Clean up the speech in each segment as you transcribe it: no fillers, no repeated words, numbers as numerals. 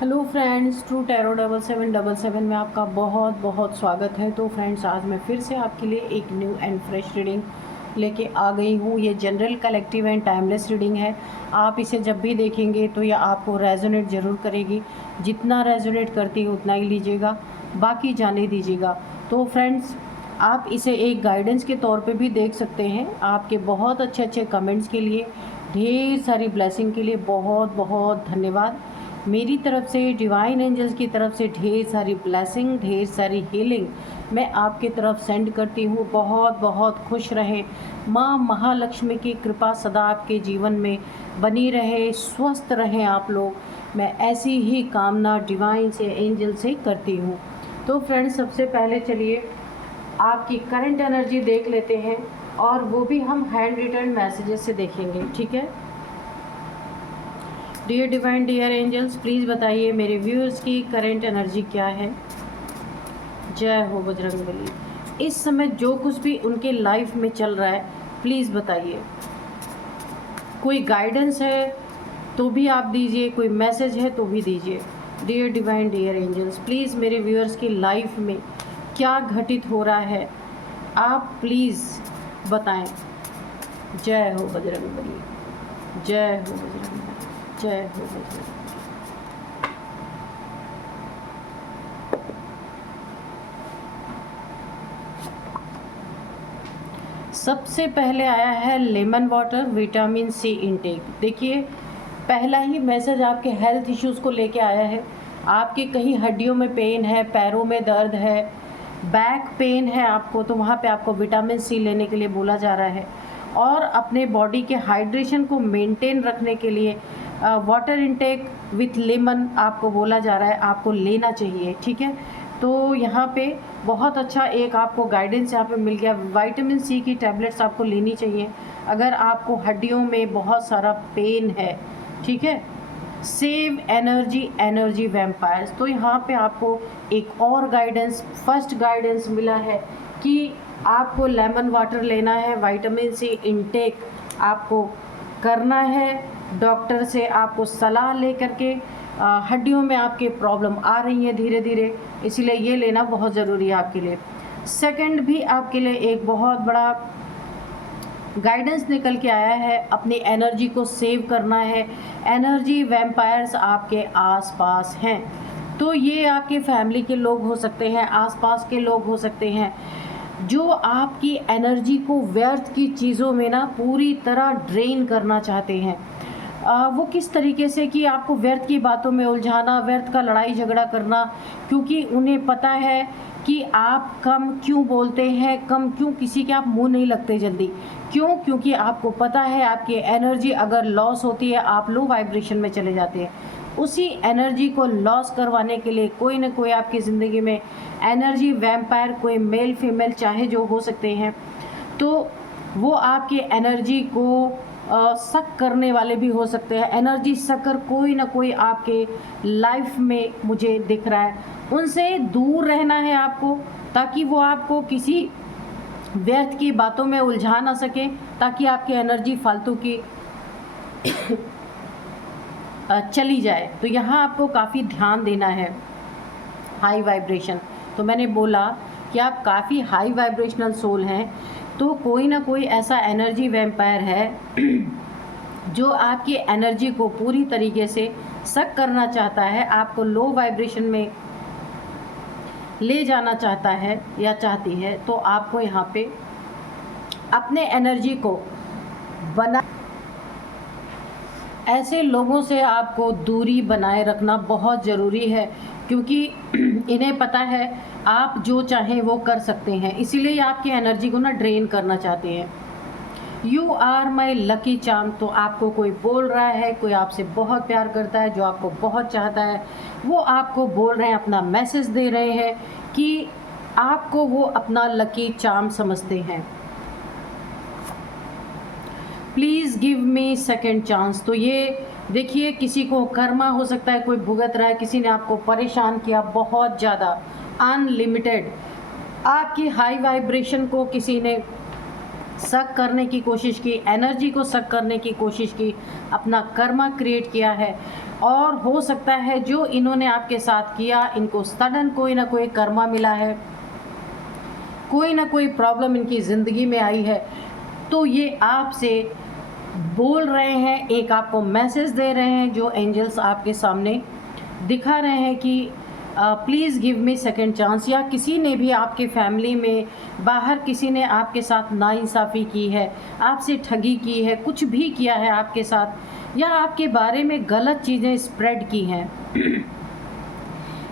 Hello friends, true tarot 7777 में आपका बहुत बहुत स्वागत है। तो फ्रेंड्स, आज मैं फिर से आपके लिए एक न्यू एंड फ्रेश रीडिंग लेके आ गई हूँ। ये general, collective and timeless reading है। आप इसे जब भी देखेंगे तो यह आपको रेजोनेट ज़रूर करेगी। जितना रेजोनेट करती है उतना ही लीजिएगा, बाकी जाने दीजिएगा। तो फ्रेंड्स, आप इसे एक गाइडेंस के तौर पे भी देख सकते हैं। आपके बहुत अच्छे अच्छे कमेंट्स के लिए, ढेर सारी ब्लेसिंग के लिए बहुत बहुत धन्यवाद। मेरी तरफ से, डिवाइन एंजल्स की तरफ से ढेर सारी ब्लेसिंग, ढेर सारी हीलिंग मैं आपके तरफ सेंड करती हूँ। बहुत बहुत खुश रहें। माँ महालक्ष्मी की कृपा सदा आपके जीवन में बनी रहे, स्वस्थ रहें आप लोग। मैं ऐसी ही कामना डिवाइन से, एंजल से करती हूँ। तो फ्रेंड्स, सबसे पहले चलिए आपकी करंट एनर्जी देख लेते हैं, और वो भी हम हैंड रिटन मैसेजेस से देखेंगे, ठीक है। Dear divine, dear angels, please बताइए मेरे व्यूअर्स की करंट एनर्जी क्या है। जय हो बजरंगबली। इस समय जो कुछ भी उनके लाइफ में चल रहा है, प्लीज़ बताइए। कोई गाइडेंस है तो भी आप दीजिए, कोई मैसेज है तो भी दीजिए। Dear divine, dear angels, please मेरे व्यूअर्स की लाइफ में क्या घटित हो रहा है, आप प्लीज़ बताएं। जय हो बजरंगबली, जय हो बजरंगबली, जय हो बजरंग। सबसे पहले आया है lemon water, vitamin C intake. देखिए, पहला ही मैसेज आपके हेल्थ इश्यूज़ को लेके आया है। आपके कहीं हड्डियों में पेन है, पैरों में दर्द है, बैक पेन है आपको, तो वहाँ पे आपको विटामिन सी लेने के लिए बोला जा रहा है। और अपने बॉडी के हाइड्रेशन को मेंटेन रखने के लिए वाटर इनटेक विथ लेमन आपको बोला जा रहा है, आपको लेना चाहिए, ठीक है। तो यहाँ पे बहुत अच्छा एक आपको गाइडेंस यहाँ पे मिल गया। विटामिन सी की टैबलेट्स आपको लेनी चाहिए अगर आपको हड्डियों में बहुत सारा पेन है, ठीक है। Save energy, energy vampires. तो यहाँ पे आपको एक और गाइडेंस, फर्स्ट गाइडेंस मिला है कि आपको लेमन वाटर लेना है, विटामिन सी इनटेक आपको करना है। डॉक्टर से आपको सलाह ले करके, हड्डियों में आपके प्रॉब्लम आ रही है धीरे धीरे, इसीलिए ये लेना बहुत ज़रूरी है आपके लिए। सेकंड भी आपके लिए एक बहुत बड़ा गाइडेंस निकल के आया है, अपनी एनर्जी को सेव करना है। एनर्जी वैम्पायर्स आपके आसपास हैं, तो ये आपके फैमिली के लोग हो सकते हैं, आसपास के लोग हो सकते हैं, जो आपकी एनर्जी को व्यर्थ की चीज़ों में ना पूरी तरह ड्रेन करना चाहते हैं। वो किस तरीके से कि आपको व्यर्थ की बातों में उलझाना, व्यर्थ का लड़ाई झगड़ा करना, क्योंकि उन्हें पता है कि आप कम क्यों बोलते हैं, कम क्यों, किसी के आप मुंह नहीं लगते जल्दी। क्यों? क्योंकि आपको पता है आपकी एनर्जी अगर लॉस होती है, आप लो वाइब्रेशन में चले जाते हैं। उसी एनर्जी को लॉस करवाने के लिए कोई ना कोई आपकी ज़िंदगी में एनर्जी वैम्पायर, कोई मेल फीमेल चाहे जो हो सकते हैं, तो वो आपकी एनर्जी को शक करने वाले भी हो सकते हैं। एनर्जी शकर कोई ना कोई आपके लाइफ में मुझे दिख रहा है। उनसे दूर रहना है आपको, ताकि वो आपको किसी व्यर्थ की बातों में उलझा ना सके, ताकि आपकी एनर्जी फालतू की चली जाए। तो यहाँ आपको काफ़ी ध्यान देना है। हाई वाइब्रेशन, तो मैंने बोला कि आप काफ़ी हाई वाइब्रेशनल सोल हैं, तो कोई ना कोई ऐसा एनर्जी वैम्पायर है जो आपकी एनर्जी को पूरी तरीके से सक करना चाहता है, आपको लो वाइब्रेशन में ले जाना चाहता है या चाहती है। तो आपको यहाँ पे अपने एनर्जी को बना, ऐसे लोगों से आपको दूरी बनाए रखना बहुत ज़रूरी है, क्योंकि इन्हें पता है आप जो चाहें वो कर सकते हैं, इसीलिए आपकी एनर्जी को ना ड्रेन करना चाहते हैं। You are my lucky charm. तो आपको कोई बोल रहा है, कोई आपसे बहुत प्यार करता है, जो आपको बहुत चाहता है, वो आपको बोल रहे हैं, अपना मैसेज दे रहे हैं कि आपको वो अपना लकी चार्म समझते हैं। Please give me second chance. तो ये देखिए, किसी को कर्मा हो सकता है, कोई भुगत रहा है, किसी ने आपको परेशान किया बहुत ज़्यादा, अनलिमिटेड, आपकी हाई वाइब्रेशन को किसी ने सक करने की कोशिश की, एनर्जी को सक करने की कोशिश की, अपना कर्मा क्रिएट किया है। और हो सकता है जो इन्होंने आपके साथ किया, इनको सडन कोई ना कोई कर्मा मिला है, कोई ना कोई प्रॉब्लम इनकी ज़िंदगी में आई है, तो ये आपसे बोल रहे हैं, एक आपको मैसेज दे रहे हैं, जो एंजल्स आपके सामने दिखा रहे हैं कि please give me second chance. या किसी ने भी आपके फैमिली में, बाहर किसी ने आपके साथ नाइंसाफ़ी की है, आपसे ठगी की है, कुछ भी किया है आपके साथ, या आपके बारे में गलत चीज़ें स्प्रेड की हैं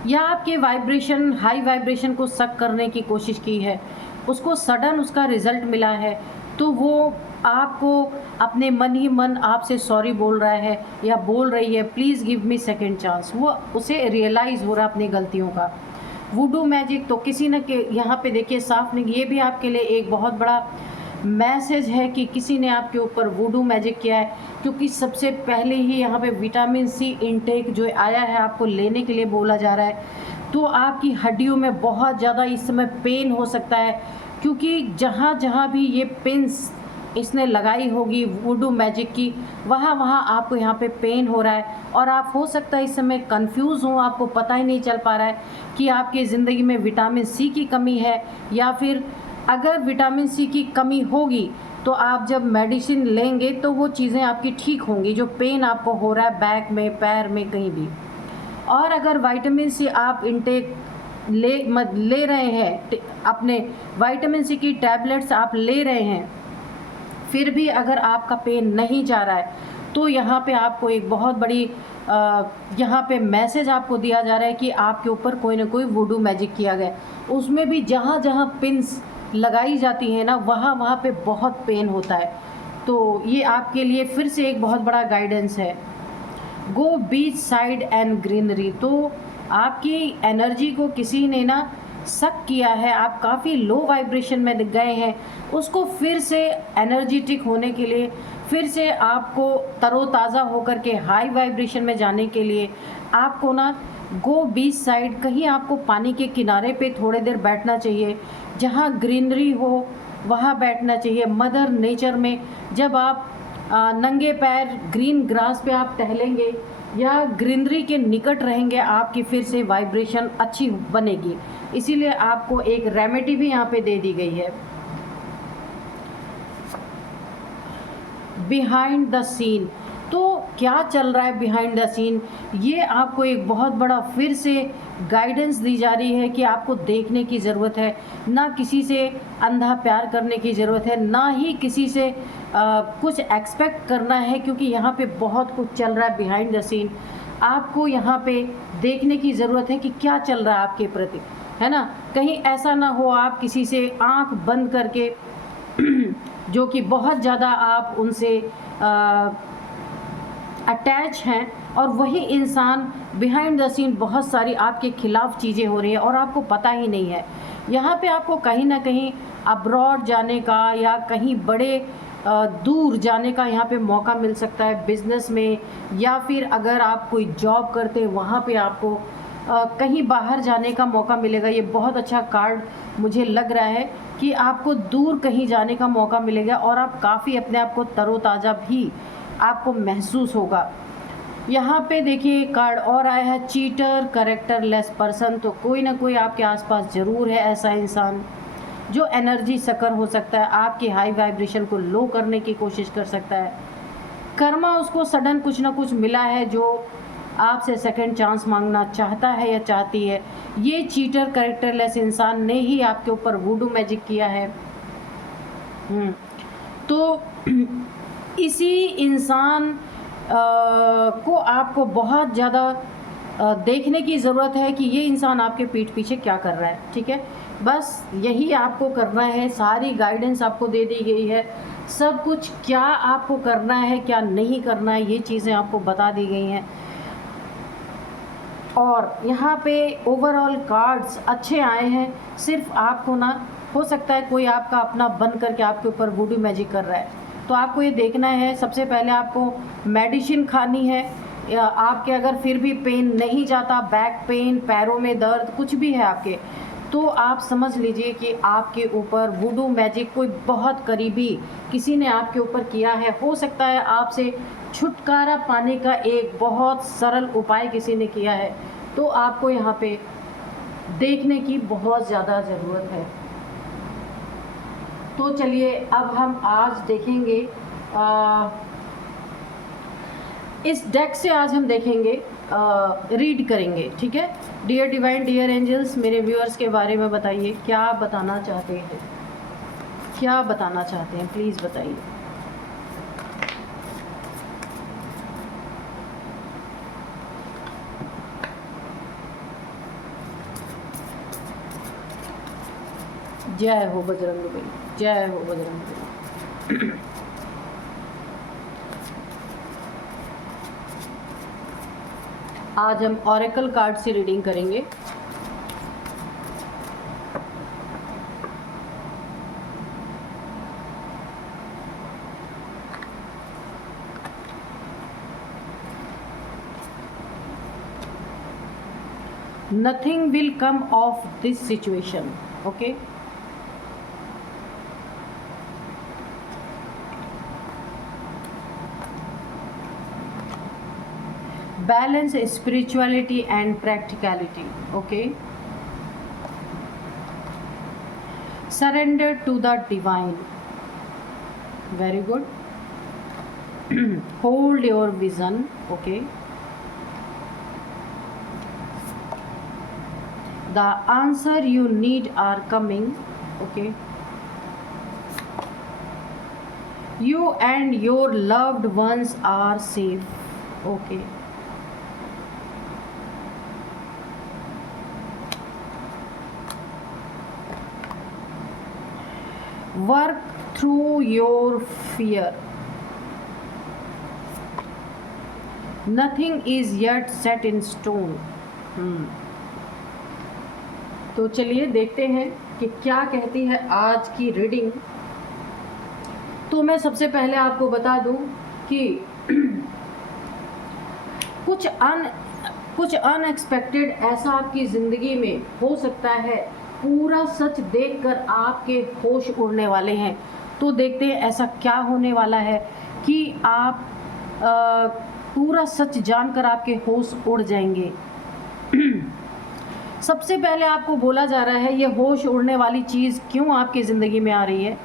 या आपके वाइब्रेशन, हाई वाइब्रेशन को सक करने की कोशिश की है, उसको सडन उसका रिज़ल्ट मिला है, तो वो आपको अपने मन ही मन आपसे सॉरी बोल रहा है या बोल रही है, please give me second chance. वो उसे रियलाइज़ हो रहा है अपनी गलतियों का। वुडू मैजिक तो किसी न के यहाँ पे देखिए साफ नहीं, ये भी आपके लिए एक बहुत बड़ा मैसेज है कि किसी ने आपके ऊपर वुडू मैजिक किया है, क्योंकि सबसे पहले ही यहाँ पे विटामिन सी इनटेक जो आया है आपको लेने के लिए बोला जा रहा है। तो आपकी हड्डियों में बहुत ज़्यादा इस समय पेन हो सकता है, क्योंकि जहाँ जहाँ भी ये पिन्स इसने लगाई होगी वुडू मैजिक की, वहाँ वहाँ आपको यहाँ पे पेन हो रहा है। और आप हो सकता है इस समय कंफ्यूज हो, आपको पता ही नहीं चल पा रहा है कि आपकी ज़िंदगी में विटामिन सी की कमी है, या फिर अगर विटामिन सी की कमी होगी तो आप जब मेडिसिन लेंगे तो वो चीज़ें आपकी ठीक होंगी, जो पेन आपको हो रहा है बैक में, पैर में, कहीं भी। और अगर विटामिन सी आप इनटेक ले रहे हैं, अपने विटामिन सी की टैबलेट्स आप ले रहे हैं, फिर भी अगर आपका पेन नहीं जा रहा है, तो यहाँ पे आपको एक बहुत बड़ी यहाँ पे मैसेज आपको दिया जा रहा है कि आपके ऊपर कोई ना कोई वुडू मैजिक किया गया। उसमें भी जहाँ जहाँ पिन्स लगाई जाती हैं ना, वहाँ वहाँ पे बहुत पेन होता है। तो ये आपके लिए फिर से एक बहुत बड़ा गाइडेंस है। गो बीच साइड एंड ग्रीनरी। तो आपकी एनर्जी को किसी ने ना सक किया है, आप काफ़ी लो वाइब्रेशन में गए हैं, उसको फिर से एनर्जेटिक होने के लिए, फिर से आपको तरोताज़ा होकर के हाई वाइब्रेशन में जाने के लिए आपको ना गो बीच साइड, कहीं आपको पानी के किनारे पे थोड़ी देर बैठना चाहिए, जहाँ ग्रीनरी हो वहाँ बैठना चाहिए। मदर नेचर में जब आप नंगे पैर ग्रीन ग्रास पे आप टहलेंगे या ग्रीनरी के निकट रहेंगे, आपकी फिर से वाइब्रेशन अच्छी बनेगी। इसीलिए आपको एक रेमेडी भी यहाँ पे दे दी गई है। बिहाइंड द सीन, तो क्या चल रहा है बिहाइंड द सीन, ये आपको एक बहुत बड़ा फिर से गाइडेंस दी जा रही है कि आपको देखने की ज़रूरत है। ना किसी से अंधा प्यार करने की ज़रूरत है, ना ही किसी से कुछ एक्सपेक्ट करना है, क्योंकि यहाँ पे बहुत कुछ चल रहा है बिहाइंड द सीन। आपको यहाँ पे देखने की ज़रूरत है कि क्या चल रहा है आपके प्रति, है ना। कहीं ऐसा ना हो आप किसी से आंख बंद करके जो कि बहुत ज़्यादा आप उनसे अटैच हैं, और वही इंसान बिहाइंड द सीन बहुत सारी आपके खिलाफ चीज़ें हो रही है और आपको पता ही नहीं है। यहाँ पे आपको कहीं ना कहीं अब्रॉड जाने का या कहीं बड़े दूर जाने का यहाँ पे मौका मिल सकता है बिज़नेस में, या फिर अगर आप कोई जॉब करते हैं वहाँ पे आपको कहीं बाहर जाने का मौका मिलेगा। ये बहुत अच्छा कार्ड मुझे लग रहा है कि आपको दूर कहीं जाने का मौका मिलेगा और आप काफ़ी अपने आप को तरोताज़ा भी आपको महसूस होगा। यहाँ पे देखिए कार्ड और आया है चीटर, कैरेक्टरलेस पर्सन। तो कोई ना कोई आपके आसपास ज़रूर है ऐसा इंसान जो एनर्जी सकर हो सकता है, आपकी हाई वाइब्रेशन को लो करने की कोशिश कर सकता है। कर्मा उसको सडन कुछ ना कुछ मिला है जो आपसे सेकंड चांस मांगना चाहता है या चाहती है। ये चीटर कैरेक्टरलेस इंसान ने ही आपके ऊपर वुडू मैजिक किया है। तो इसी इंसान को आपको बहुत ज़्यादा देखने की ज़रूरत है कि ये इंसान आपके पीठ पीछे क्या कर रहा है। ठीक है, बस यही आपको करना है। सारी गाइडेंस आपको दे दी गई है, सब कुछ क्या आपको करना है क्या नहीं करना है ये चीज़ें आपको बता दी गई हैं। और यहाँ पे ओवरऑल कार्ड्स अच्छे आए हैं। सिर्फ आपको ना हो सकता है कोई आपका अपना बन करके आपके ऊपर वुडू मैजिक कर रहा है, तो आपको ये देखना है। सबसे पहले आपको मेडिसिन खानी है। आपके अगर फिर भी पेन नहीं जाता, बैक पेन, पैरों में दर्द कुछ भी है आपके, तो आप समझ लीजिए कि आपके ऊपर वुडू मैजिक कोई बहुत करीबी किसी ने आपके ऊपर किया है। हो सकता है आपसे छुटकारा पाने का एक बहुत सरल उपाय किसी ने किया है, तो आपको यहाँ पे देखने की बहुत ज़्यादा ज़रूरत है। तो चलिए अब हम आज देखेंगे इस डेक से आज हम देखेंगे, रीड करेंगे, ठीक है। डियर डिवाइन, डियर एंजल्स, मेरे व्यूअर्स के बारे में बताइए, क्या बताना चाहते हैं, क्या बताना चाहते हैं, प्लीज़ बताइए। जय हो बजरंगबली, जय हो बजरंगबली। आज हम ऑरेकल कार्ड से रीडिंग करेंगे। Nothing will come of this situation, okay? Balance spirituality and practicality, okay? Surrender to the divine, very good. Hold your vision, okay? The answer you need are coming, okay? You and your loved ones are safe, okay? Work through your fear. Nothing is yet set in stone. तो चलिए देखते हैं कि क्या कहती है आज की रीडिंग। तो मैं सबसे पहले आपको बता दूं कि कुछ अनएक्सपेक्टेड ऐसा आपकी ज़िंदगी में हो सकता है। पूरा सच देखकर आपके होश उड़ने वाले हैं। तो देखते हैं ऐसा क्या होने वाला है कि आप पूरा सच जानकर आपके होश उड़ जाएंगे। सबसे पहले आपको बोला जा रहा है ये होश उड़ने वाली चीज़ क्यों आपकी ज़िंदगी में आ रही है।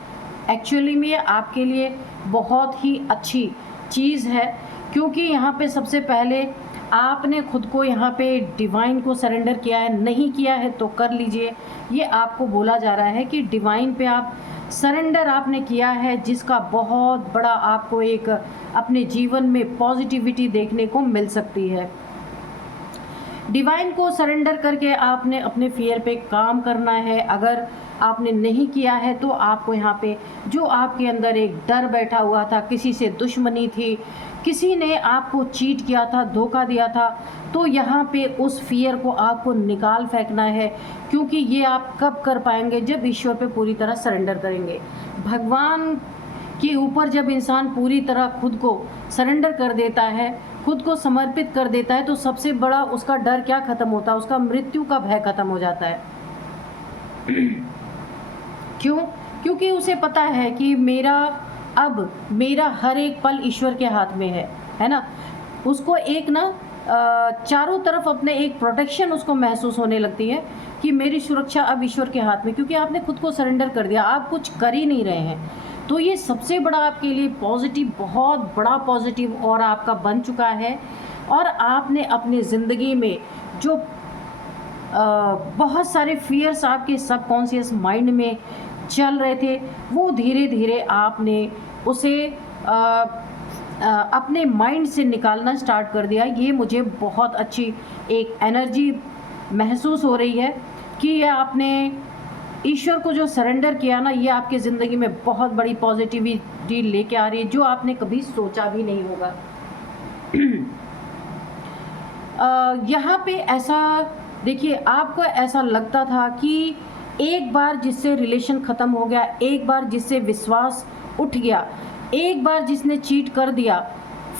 एक्चुअली में ये आपके लिए बहुत ही अच्छी चीज़ है, क्योंकि यहाँ पे सबसे पहले आपने खुद को यहाँ पे डिवाइन को सरेंडर किया है। नहीं किया है तो कर लीजिए। ये आपको बोला जा रहा है कि डिवाइन पे आप सरेंडर आपने किया है, जिसका बहुत बड़ा आपको एक अपने जीवन में पॉजिटिविटी देखने को मिल सकती है। डिवाइन को सरेंडर करके आपने अपने फियर पे काम करना है। अगर आपने नहीं किया है तो आपको यहाँ पे जो आपके अंदर एक डर बैठा हुआ था, किसी से दुश्मनी थी, किसी ने आपको चीट किया था, धोखा दिया था, तो यहाँ पे उस फियर को आपको निकाल फेंकना है। क्योंकि ये आप कब कर पाएंगे, जब ईश्वर पे पूरी तरह सरेंडर करेंगे। भगवान के ऊपर जब इंसान पूरी तरह खुद को सरेंडर कर देता है, खुद को समर्पित कर देता है, तो सबसे बड़ा उसका डर क्या खत्म होता है, उसका मृत्यु का भय खत्म हो जाता है। क्यों? क्योंकि उसे पता है कि मेरा हर एक पल ईश्वर के हाथ में है ना। उसको एक ना चारों तरफ अपने एक प्रोटेक्शन उसको महसूस होने लगती है कि मेरी सुरक्षा अब ईश्वर के हाथ में, क्योंकि आपने खुद को सरेंडर कर दिया, आप कुछ कर ही नहीं रहे हैं। तो ये सबसे बड़ा आपके लिए पॉजिटिव, बहुत बड़ा पॉजिटिव और आपका बन चुका है। और आपने अपनी ज़िंदगी में जो बहुत सारे फियर्स आपके सबकॉन्शियस माइंड में चल रहे थे, वो धीरे धीरे आपने उसे अपने माइंड से निकालना स्टार्ट कर दिया। ये मुझे बहुत अच्छी एक एनर्जी महसूस हो रही है कि ये आपने ईश्वर को जो सरेंडर किया ना, ये आपकी ज़िंदगी में बहुत बड़ी पॉजिटिविटी लेके आ रही है, जो आपने कभी सोचा भी नहीं होगा। यहाँ पे ऐसा देखिए, आपको ऐसा लगता था कि एक बार जिससे रिलेशन ख़त्म हो गया, एक बार जिससे विश्वास उठ गया, एक बार जिसने चीट कर दिया,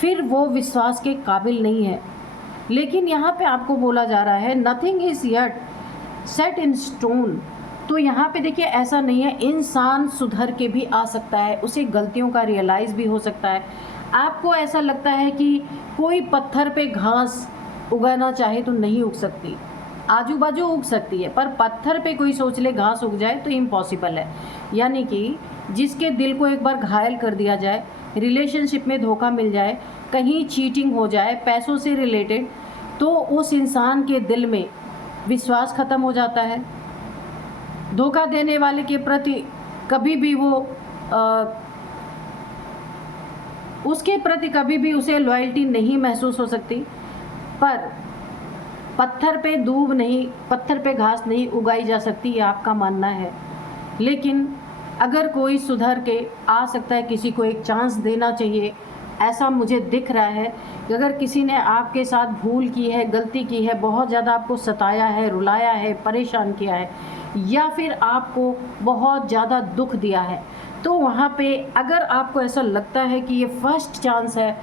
फिर वो विश्वास के काबिल नहीं है। लेकिन यहाँ पे आपको बोला जा रहा है nothing is yet set in stone. तो यहाँ पे देखिए ऐसा नहीं है, इंसान सुधर के भी आ सकता है, उसे गलतियों का रियलाइज़ भी हो सकता है। आपको ऐसा लगता है कि कोई पत्थर पे घास उगाना चाहे तो नहीं उग सकती, आजू बाजू उग सकती है, पर पत्थर पे कोई सोच ले घास उग जाए तो इम्पॉसिबल है। यानी कि जिसके दिल को एक बार घायल कर दिया जाए, रिलेशनशिप में धोखा मिल जाए, कहीं चीटिंग हो जाए पैसों से रिलेटेड, तो उस इंसान के दिल में विश्वास ख़त्म हो जाता है। धोखा देने वाले के प्रति कभी भी उसके प्रति कभी भी उसे लॉयल्टी नहीं महसूस हो सकती। पर पत्थर पे दूब नहीं, पत्थर पे घास नहीं उगाई जा सकती, ये आपका मानना है। लेकिन अगर कोई सुधर के आ सकता है, किसी को एक चांस देना चाहिए, ऐसा मुझे दिख रहा है कि अगर किसी ने आपके साथ भूल की है, गलती की है, बहुत ज़्यादा आपको सताया है, रुलाया है, परेशान किया है, या फिर आपको बहुत ज़्यादा दुख दिया है, तो वहाँ पे अगर आपको ऐसा लगता है कि ये फर्स्ट चांस है,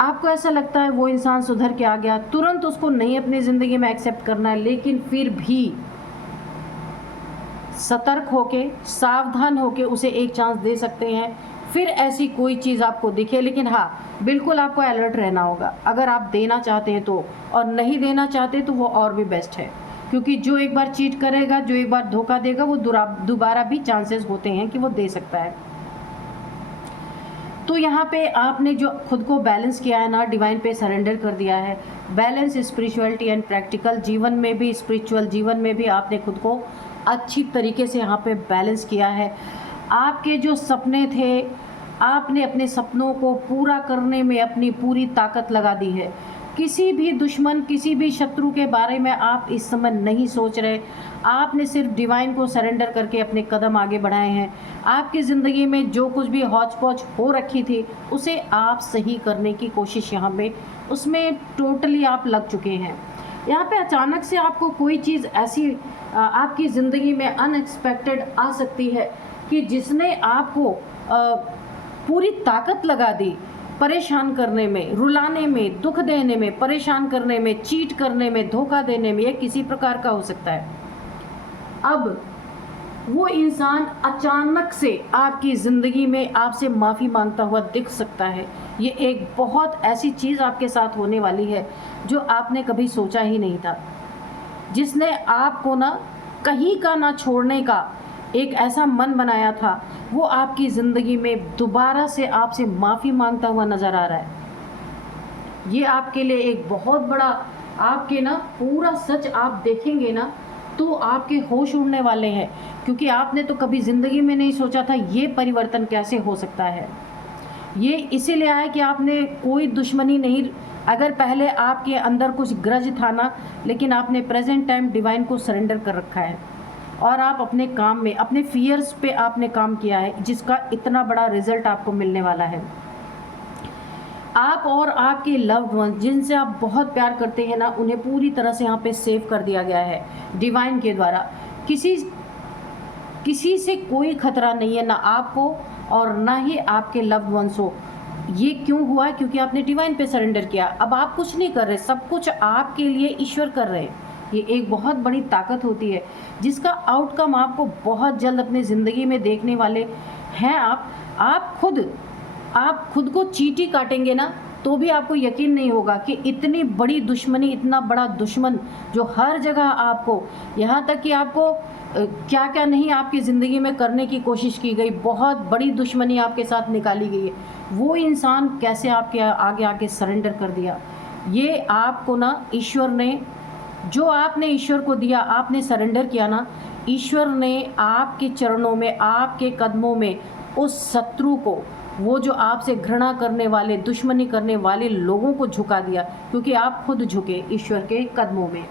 आपको ऐसा लगता है वो इंसान सुधर के आ गया, तुरंत उसको नहीं अपनी ज़िंदगी में एक्सेप्ट करना है, लेकिन फिर भी सतर्क होके, सावधान होके उसे एक चांस दे सकते हैं। फिर ऐसी कोई चीज़ आपको दिखे, लेकिन हाँ, बिल्कुल आपको अलर्ट रहना होगा अगर आप देना चाहते हैं तो, और नहीं देना चाहते तो वो और भी बेस्ट है, क्योंकि जो एक बार चीट करेगा, जो एक बार धोखा देगा, वो दोबारा भी चांसेस होते हैं कि वो दे सकता है। तो यहाँ पे आपने जो खुद को बैलेंस किया है ना, डिवाइन पे सरेंडर कर दिया है। बैलेंस स्पिरिचुअलिटी एंड प्रैक्टिकल, जीवन में भी, स्पिरिचुअल जीवन में भी आपने खुद को अच्छी तरीके से यहाँ पे बैलेंस किया है। आपके जो सपने थे, आपने अपने सपनों को पूरा करने में अपनी पूरी ताकत लगा दी है। किसी भी दुश्मन, किसी भी शत्रु के बारे में आप इस समय नहीं सोच रहे, आपने सिर्फ डिवाइन को सरेंडर करके अपने कदम आगे बढ़ाए हैं। आपकी ज़िंदगी में जो कुछ भी हौच पौच हो रखी थी, उसे आप सही करने की कोशिश यहाँ पे, उसमें टोटली आप लग चुके हैं। यहाँ पे अचानक से आपको कोई चीज़ ऐसी आपकी ज़िंदगी में अनएक्सपेक्टेड आ सकती है कि जिसने आपको पूरी ताकत लगा दी परेशान करने में, रुलाने में, दुख देने में, परेशान करने में, चीट करने में, धोखा देने में, ये किसी प्रकार का हो सकता है। अब वो इंसान अचानक से आपकी ज़िंदगी में आपसे माफ़ी मांगता हुआ दिख सकता है। ये एक बहुत ऐसी चीज़ आपके साथ होने वाली है जो आपने कभी सोचा ही नहीं था, जिसने आपको ना कहीं का ना छोड़ने का एक ऐसा मन बनाया था, वो आपकी ज़िंदगी में दोबारा से आपसे माफ़ी मांगता हुआ नज़र आ रहा है। ये आपके लिए एक बहुत बड़ा, आपके ना पूरा सच आप देखेंगे ना तो आपके होश उड़ने वाले हैं, क्योंकि आपने तो कभी ज़िंदगी में नहीं सोचा था ये परिवर्तन कैसे हो सकता है। ये इसीलिए आया कि आपने कोई दुश्मनी नहीं, अगर पहले आपके अंदर कुछ ग्रज था ना, लेकिन आपने प्रेजेंट टाइम डिवाइन को सरेंडर कर रखा है और आप अपने काम में, अपने फियर्स पे आपने काम किया है, जिसका इतना बड़ा रिजल्ट आपको मिलने वाला है। आप और आपके लव्ड वन जिनसे आप बहुत प्यार करते हैं ना, उन्हें पूरी तरह से यहाँ पे सेव कर दिया गया है डिवाइन के द्वारा। किसी से कोई खतरा नहीं है, ना आपको और ना ही आपके लव्ड वंस हो। ये क्यों हुआ है? क्योंकि आपने डिवाइन पे सरेंडर किया। अब आप कुछ नहीं कर रहे, सब कुछ आपके लिए ईश्वर कर रहे हैं। ये एक बहुत बड़ी ताकत होती है जिसका आउटकम आपको बहुत जल्द अपनी ज़िंदगी में देखने वाले हैं। आप खुद को चींटी काटेंगे ना तो भी आपको यकीन नहीं होगा कि इतनी बड़ी दुश्मनी, इतना बड़ा दुश्मन जो हर जगह आपको, यहाँ तक कि आपको क्या क्या नहीं आपकी ज़िंदगी में करने की कोशिश की गई, बहुत बड़ी दुश्मनी आपके साथ निकाली गई है, वो इंसान कैसे आपके आगे आके सरेंडर कर दिया। ये आपको ना ईश्वर ने, जो आपने ईश्वर को दिया, आपने सरेंडर किया ना, ईश्वर ने आपके चरणों में, आपके कदमों में उस शत्रु को, वो जो आपसे घृणा करने वाले, दुश्मनी करने वाले लोगों को झुका दिया, क्योंकि आप खुद झुके ईश्वर के कदमों में।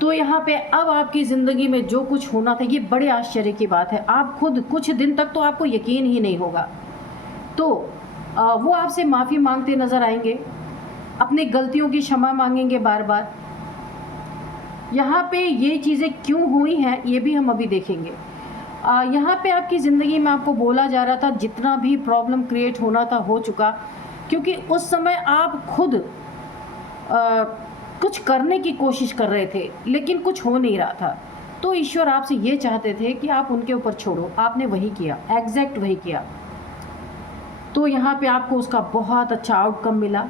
तो यहाँ पे अब आपकी ज़िंदगी में जो कुछ होना था, ये बड़े आश्चर्य की बात है। आप खुद कुछ दिन तक तो आपको यकीन ही नहीं होगा। तो वो आपसे माफ़ी मांगते नज़र आएंगे, अपनी गलतियों की क्षमा मांगेंगे बार बार। यहाँ पे ये चीज़ें क्यों हुई हैं ये भी हम अभी देखेंगे। यहाँ पे आपकी ज़िंदगी में आपको बोला जा रहा था जितना भी प्रॉब्लम क्रिएट होना था हो चुका, क्योंकि उस समय आप खुद कुछ करने की कोशिश कर रहे थे लेकिन कुछ हो नहीं रहा था। तो ईश्वर आपसे ये चाहते थे कि आप उनके ऊपर छोड़ो। आपने वही किया, एग्जैक्ट वही किया। तो यहाँ पे आपको उसका बहुत अच्छा आउटकम मिला।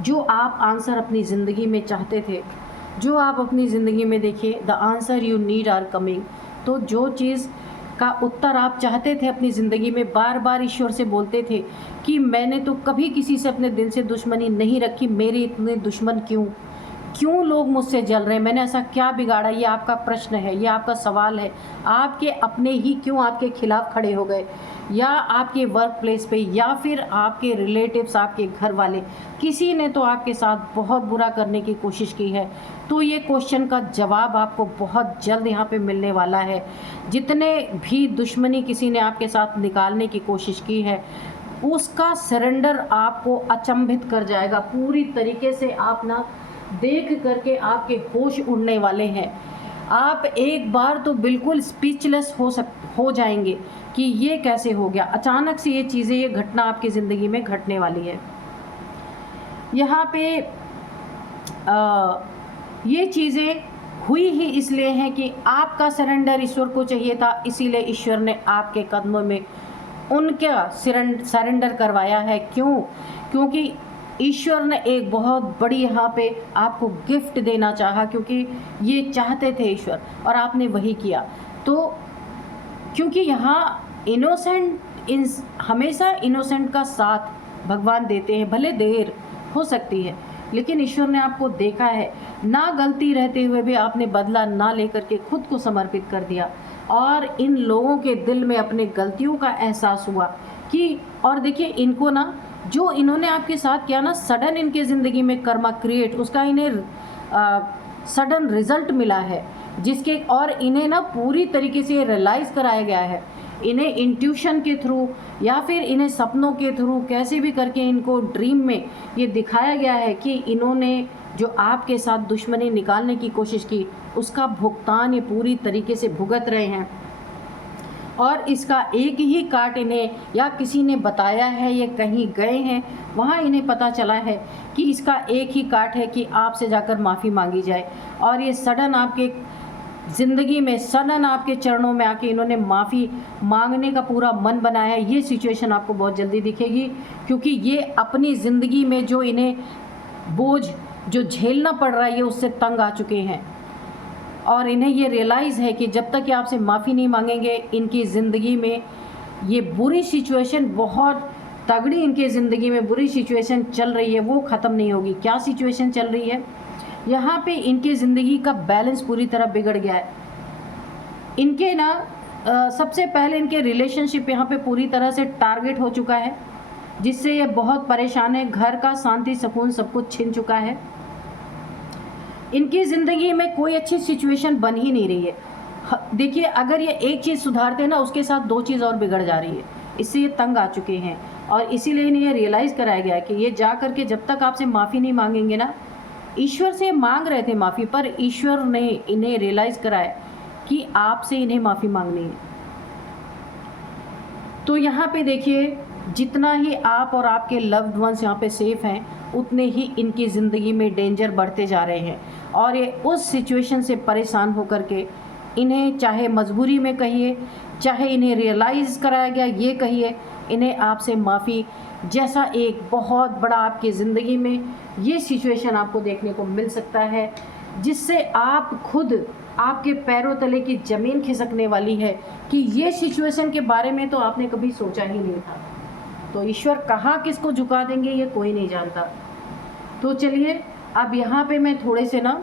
जो आप आंसर अपनी ज़िंदगी में चाहते थे, जो आप अपनी ज़िंदगी में देखिए, the answer you need are coming. तो जो चीज़ का उत्तर आप चाहते थे अपनी ज़िंदगी में, बार बार ईश्वर से बोलते थे कि मैंने तो कभी किसी से अपने दिल से दुश्मनी नहीं रखी, मेरे इतने दुश्मन क्यों लोग मुझसे जल रहे हैं, मैंने ऐसा क्या बिगाड़ा? ये आपका प्रश्न है, ये आपका सवाल है। आपके अपने ही क्यों आपके खिलाफ खड़े हो गए, या आपके वर्क प्लेस पे, या फिर आपके रिलेटिव्स, आपके घर वाले, किसी ने तो आपके साथ बहुत बुरा करने की कोशिश की है। तो ये क्वेश्चन का जवाब आपको बहुत जल्द यहाँ पे मिलने वाला है। जितने भी दुश्मनी किसी ने आपके साथ निकालने की कोशिश की है, उसका सरेंडर आपको अचंभित कर जाएगा पूरी तरीके से। आप ना देख करके आपके होश उड़ने वाले हैं। आप एक बार तो बिल्कुल स्पीचलेस हो जाएंगे कि ये कैसे हो गया। अचानक से ये चीज़ें, ये घटना आपकी ज़िंदगी में घटने वाली है। यहाँ पे ये चीज़ें हुई ही इसलिए हैं कि आपका सरेंडर ईश्वर को चाहिए था, इसीलिए ईश्वर ने आपके कदमों में उनका सरेंडर करवाया है। क्योंकि ईश्वर ने एक बहुत बड़ी यहाँ पे आपको गिफ्ट देना चाहा, क्योंकि ये चाहते थे ईश्वर, और आपने वही किया। तो क्योंकि यहाँ हमेशा इनोसेंट का साथ भगवान देते हैं, भले देर हो सकती है, लेकिन ईश्वर ने आपको देखा है। ना गलती रहते हुए भी आपने बदला ना लेकर के खुद को समर्पित कर दिया, और इन लोगों के दिल में अपने गलतियों का एहसास हुआ कि, और देखिए इनको ना, जो इन्होंने आपके साथ किया ना, सडन इनके ज़िंदगी में कर्मा क्रिएट, उसका इन्हें सडन रिजल्ट मिला है, जिसके, और इन्हें ना पूरी तरीके से रियलाइज़ कराया गया है। इन्हें इंट्यूशन के थ्रू या फिर इन्हें सपनों के थ्रू कैसे भी करके इनको ड्रीम में ये दिखाया गया है कि इन्होंने जो आपके साथ दुश्मनी निकालने की कोशिश की, उसका भुगतान ये पूरी तरीके से भुगत रहे हैं। और इसका एक ही काट इन्हें, या किसी ने बताया है, ये कहीं गए हैं, वहाँ इन्हें पता चला है कि इसका एक ही काट है कि आपसे जाकर माफ़ी मांगी जाए। और ये सडन आपके ज़िंदगी में, सडन आपके चरणों में आके इन्होंने माफ़ी मांगने का पूरा मन बनाया है। ये सिचुएशन आपको बहुत जल्दी दिखेगी, क्योंकि ये अपनी ज़िंदगी में जो इन्हें बोझ जो झेलना पड़ रहा है, ये उससे तंग आ चुके हैं। और इन्हें ये रियलाइज़ है कि जब तक ये आपसे माफ़ी नहीं मांगेंगे, इनकी ज़िंदगी में ये बुरी सिचुएशन, बहुत तगड़ी इनके ज़िंदगी में बुरी सिचुएशन चल रही है, वो ख़त्म नहीं होगी। क्या सिचुएशन चल रही है? यहाँ पे इनकी ज़िंदगी का बैलेंस पूरी तरह बिगड़ गया है। इनके ना सबसे पहले इनके रिलेशनशिप यहाँ पे पूरी तरह से टारगेट हो चुका है, जिससे ये बहुत परेशान है। घर का शांति सुकून सब कुछ छिन चुका है। इनकी ज़िंदगी में कोई अच्छी सिचुएशन बन ही नहीं रही है। देखिए, अगर ये एक चीज़ सुधारते हैं ना, उसके साथ दो चीज़ और बिगड़ जा रही है। इससे ये तंग आ चुके हैं, और इसीलिए इन्हें ये रियलाइज़ कराया गया है कि ये जा करके जब तक आपसे माफ़ी नहीं मांगेंगे ना, ईश्वर से मांग रहे थे माफ़ी, पर ईश्वर ने इन्हें रियलाइज़ कराया कि आपसे इन्हें माफ़ी मांगनी है। तो यहाँ पे देखिए, जितना ही आप और आपके लव्ड वंस यहाँ पे सेफ़ हैं, उतने ही इनकी ज़िंदगी में डेंजर बढ़ते जा रहे हैं। और ये उस सिचुएशन से परेशान होकर के, इन्हें चाहे मजबूरी में कहिए, चाहे इन्हें रियलाइज़ कराया गया ये कहिए, इन्हें आपसे माफ़ी जैसा एक बहुत बड़ा आपकी ज़िंदगी में ये सिचुएशन आपको देखने को मिल सकता है, जिससे आप खुद, आपके पैरों तले की ज़मीन खिसकने वाली है कि ये सिचुएशन के बारे में तो आपने कभी सोचा ही नहीं था। तो ईश्वर कहाँ किसको झुका देंगे, ये कोई नहीं जानता। तो चलिए, अब यहाँ पे मैं थोड़े से ना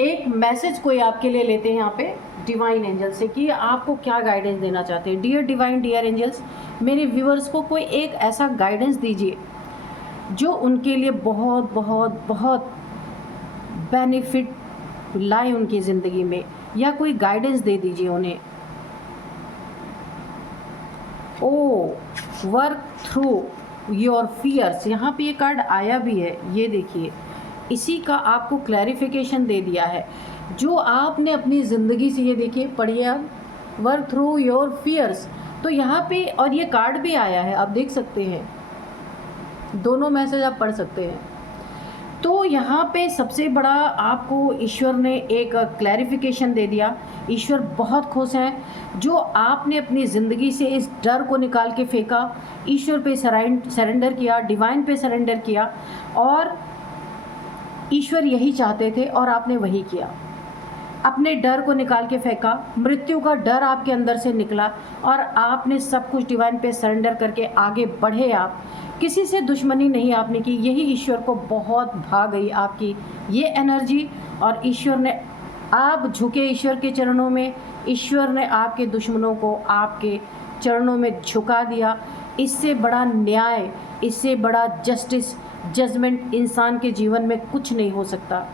एक मैसेज कोई आपके लिए लेते हैं यहाँ पे डिवाइन एंजल से, कि आपको क्या गाइडेंस देना चाहते हैं। डियर डिवाइन, डियर एंजल्स, मेरे व्यूअर्स को कोई एक ऐसा गाइडेंस दीजिए जो उनके लिए बहुत बहुत बहुत बेनिफिट लाए उनकी ज़िंदगी में, या कोई गाइडेंस दे दीजिए उन्हें। ओ वर्क थ्रू योर फियर्स, यहाँ पे ये कार्ड आया भी है, ये देखिए, इसी का आपको क्लैरिफिकेशन दे दिया है जो आपने अपनी ज़िंदगी से। ये देखिए, पढ़िए आप, वर्क थ्रू योर फियर्स। तो यहाँ पे, और ये कार्ड भी आया है, आप देख सकते हैं, दोनों मैसेज आप पढ़ सकते हैं। तो यहाँ पे सबसे बड़ा आपको ईश्वर ने एक क्लैरिफिकेशन दे दिया। ईश्वर बहुत खुश हैं जो आपने अपनी ज़िंदगी से इस डर को निकाल के फेंका, ईश्वर पे सरेंडर किया, डिवाइन पे सरेंडर किया, और ईश्वर यही चाहते थे और आपने वही किया। अपने डर को निकाल के फेंका, मृत्यु का डर आपके अंदर से निकला और आपने सब कुछ डिवाइन पे सरेंडर करके आगे बढ़े। आप किसी से दुश्मनी नहीं आपने की, यही ईश्वर को बहुत भा गई आपकी ये एनर्जी। और ईश्वर ने, आप झुके ईश्वर के चरणों में, ईश्वर ने आपके दुश्मनों को आपके चरणों में झुका दिया। इससे बड़ा न्याय, इससे बड़ा जजमेंट इंसान के जीवन में कुछ नहीं हो सकता।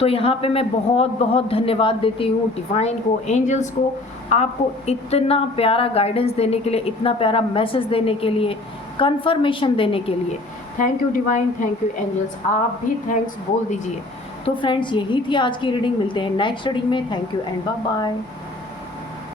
तो यहाँ पे मैं बहुत बहुत धन्यवाद देती हूँ डिवाइन को, एंजल्स को, आपको इतना प्यारा गाइडेंस देने के लिए, इतना प्यारा मैसेज देने के लिए, कंफर्मेशन देने के लिए। Thank you divine, thank you angels, आप भी थैंक्स बोल दीजिए। तो फ्रेंड्स, यही थी आज की रीडिंग। मिलते हैं नेक्स्ट रीडिंग में। Thank you and bye bye.